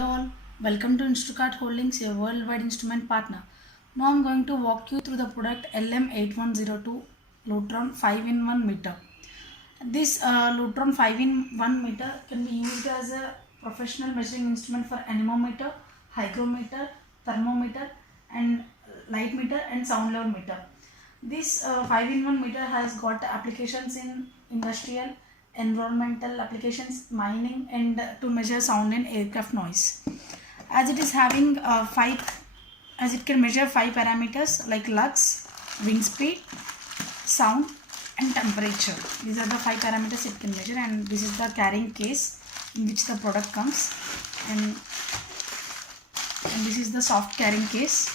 Hello all, welcome to Instacart Holdings, your worldwide instrument partner. Now I'm going to walk you through the product LM-8102 Lutron 5-in-1 meter. This Lutron 5-in-1 meter can be used as a professional measuring instrument for anemometer, hygrometer, thermometer and light meter and sound level meter. This 5-in-1 meter has got applications in industrial, environmental applications, mining and to measure sound and aircraft noise. As it is having as it can measure 5 parameters like lux, wind speed, sound and temperature. These are the 5 parameters it can measure, and this is the carrying case in which the product comes, and this is the soft carrying case.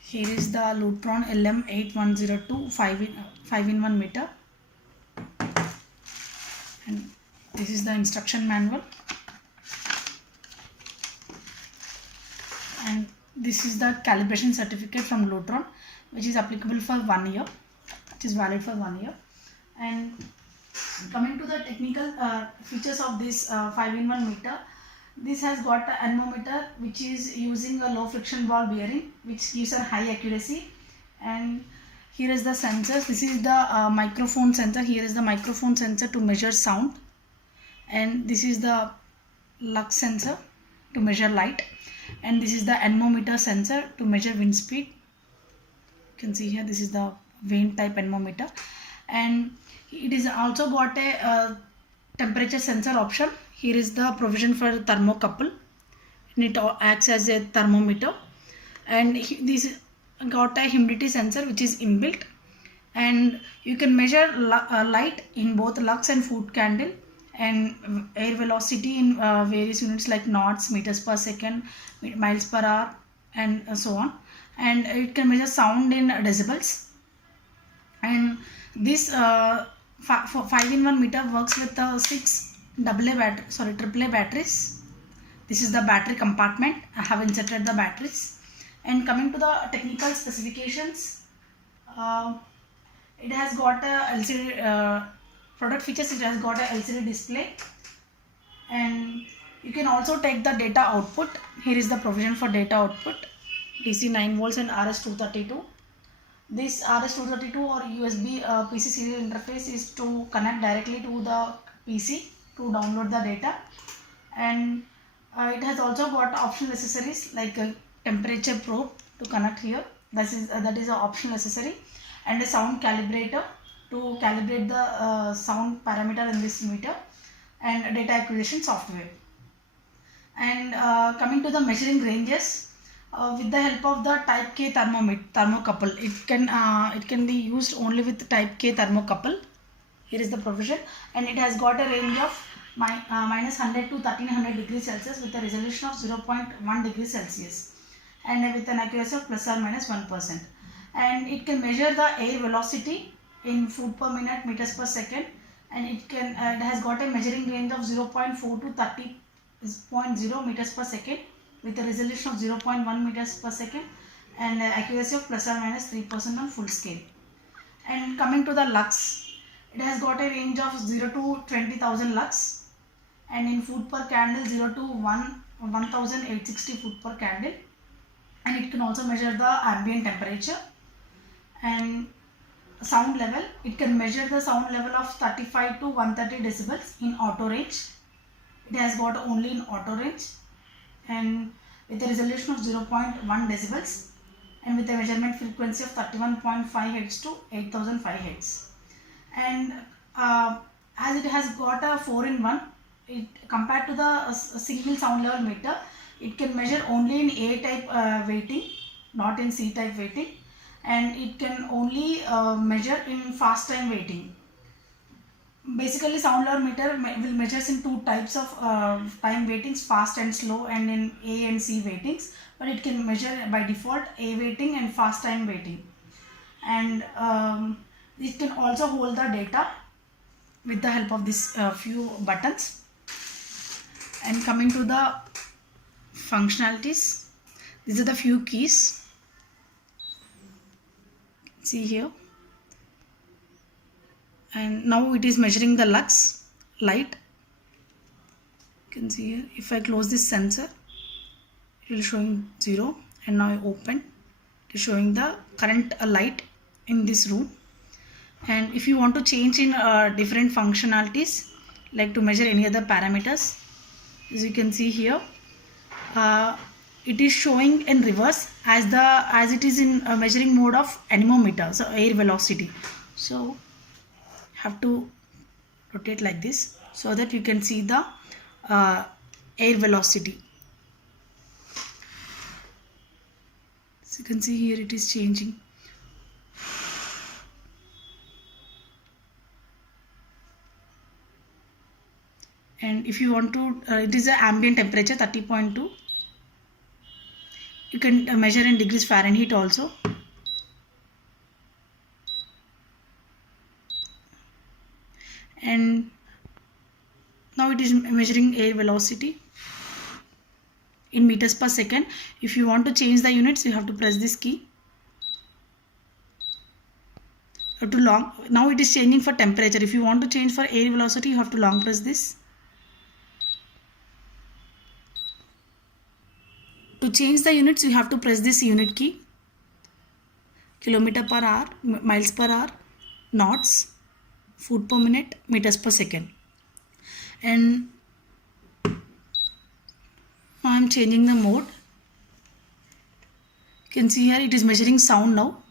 Here is the Lutron LM-8102 5-in-1 meter, and this is the instruction manual, and this is the calibration certificate from Lutron, which is applicable for 1 year. It is valid for 1 year. And coming to the technical features of this 5-in-1 meter, this has got an anemometer which is using a low friction ball bearing, which gives a high accuracy. And here is the sensors. This is the microphone sensor. Here is the microphone sensor to measure sound, and this is the lux sensor to measure light, and this is the anemometer sensor to measure wind speed. You can see here this is the vane type anemometer, and it is also got a temperature sensor option. Here is the provision for thermocouple, and it acts as a thermometer, and this got a humidity sensor which is inbuilt, and you can measure light in both lux and foot candle, and air velocity in various units like knots, meters per second, miles per hour and so on, and it can measure sound in decibels. And this 5-in-1 meter works with 6 AAA batteries. This is the battery compartment. I have inserted the batteries. And coming to the technical specifications, it has got a LCD product features. It has got a LCD display, and you can also take the data output. Here is the provision for data output: DC 9 volts and RS-232. This RS-232 or USB PC serial interface is to connect directly to the PC to download the data, and it has also got optional accessories like a temperature probe to connect here. That is an optional accessory, and a sound calibrator to calibrate the sound parameter in this meter, and data acquisition software. And coming to the measuring ranges, with the help of the type K thermocouple, it can be used only with type K thermocouple. Here is the provision, and it has got a range of minus 100 to 1300 degrees Celsius with a resolution of 0.1 degrees Celsius, and with an accuracy of plus or minus 1%. And it can measure the air velocity in foot per minute, meters per second, and it has got a measuring range of 0.4 to 30.0 meters per second with a resolution of 0.1 meters per second, and accuracy of plus or minus 3% on full scale. And coming to the lux, it has got a range of 0 to 20,000 lux, and in foot per candle 0 to 1,860 foot per candle, and it can also measure the ambient temperature. And sound level, it can measure the sound level of 35 to 130 decibels in auto range. It has got only in auto range, and with a resolution of 0.1 decibels, and with a measurement frequency of 31.5 Hz to 8005 Hz. And as it has got a 4-in-1, compared to the single sound level meter, it can measure only in A type weighting, not in C type weighting, and it can only measure in fast time weighting. Basically, sound level meter will measures in 2 types of time weightings, fast and slow, and in A and C weightings, but it can measure by default A weighting and fast time weighting. And it can also hold the data with the help of this few buttons. And coming to the functionalities, these are the few keys. See here, and now it is measuring the lux light. You can see here, if I close this sensor, it will showing 0, and now I open, it is showing the current light in this room. And if you want to change in different functionalities, like to measure any other parameters, as you can see here, it is showing in reverse as it is in measuring mode of anemometer, so air velocity. So have to rotate like this so that you can see the air velocity. So you can see here it is changing. And if you want to, it is a ambient temperature 30.2. You can measure in degrees Fahrenheit also. And now it is measuring air velocity in meters per second. If you want to change the units, you have to press this key. Now it is changing for temperature. If you want to change for air velocity, you have to long press this. To change the units, you have to press this unit key. Kilometer per hour, miles per hour, knots, foot per minute, meters per second. And now I am changing the mode. You can see here it is measuring sound now.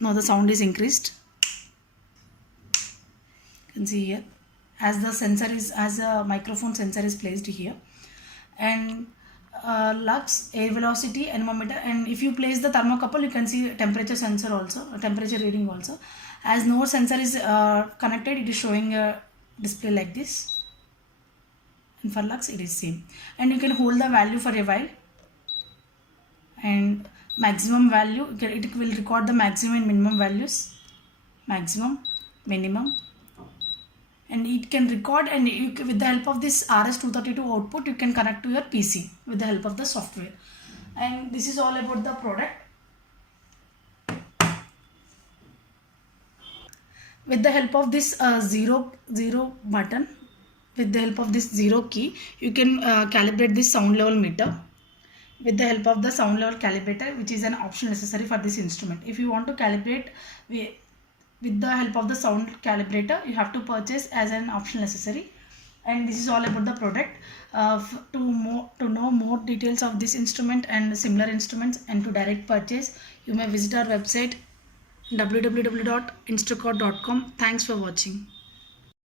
Now the sound is increased. You can see here, as a microphone sensor is placed here, and lux, air velocity, anemometer, and if you place the thermocouple, you can see temperature sensor also, temperature reading also. As no sensor is connected, it is showing a display like this, and for lux it is same. And you can hold the value for a while, and maximum value, it will record the maximum and minimum values, maximum, minimum. And it can record, and with the help of this RS-232 output, you can connect to your PC with the help of the software. And this is all about the product. With the help of this zero button, with the help of this 0 key, you can calibrate this sound level meter with the help of the sound level calibrator, which is an option necessary for this instrument. If you want to calibrate with the help of the sound calibrator, you have to purchase as an option necessary. And this is all about the product. To know more details of this instrument and similar instruments, and to direct purchase, you may visit our website www.instacart.com. Thanks for watching.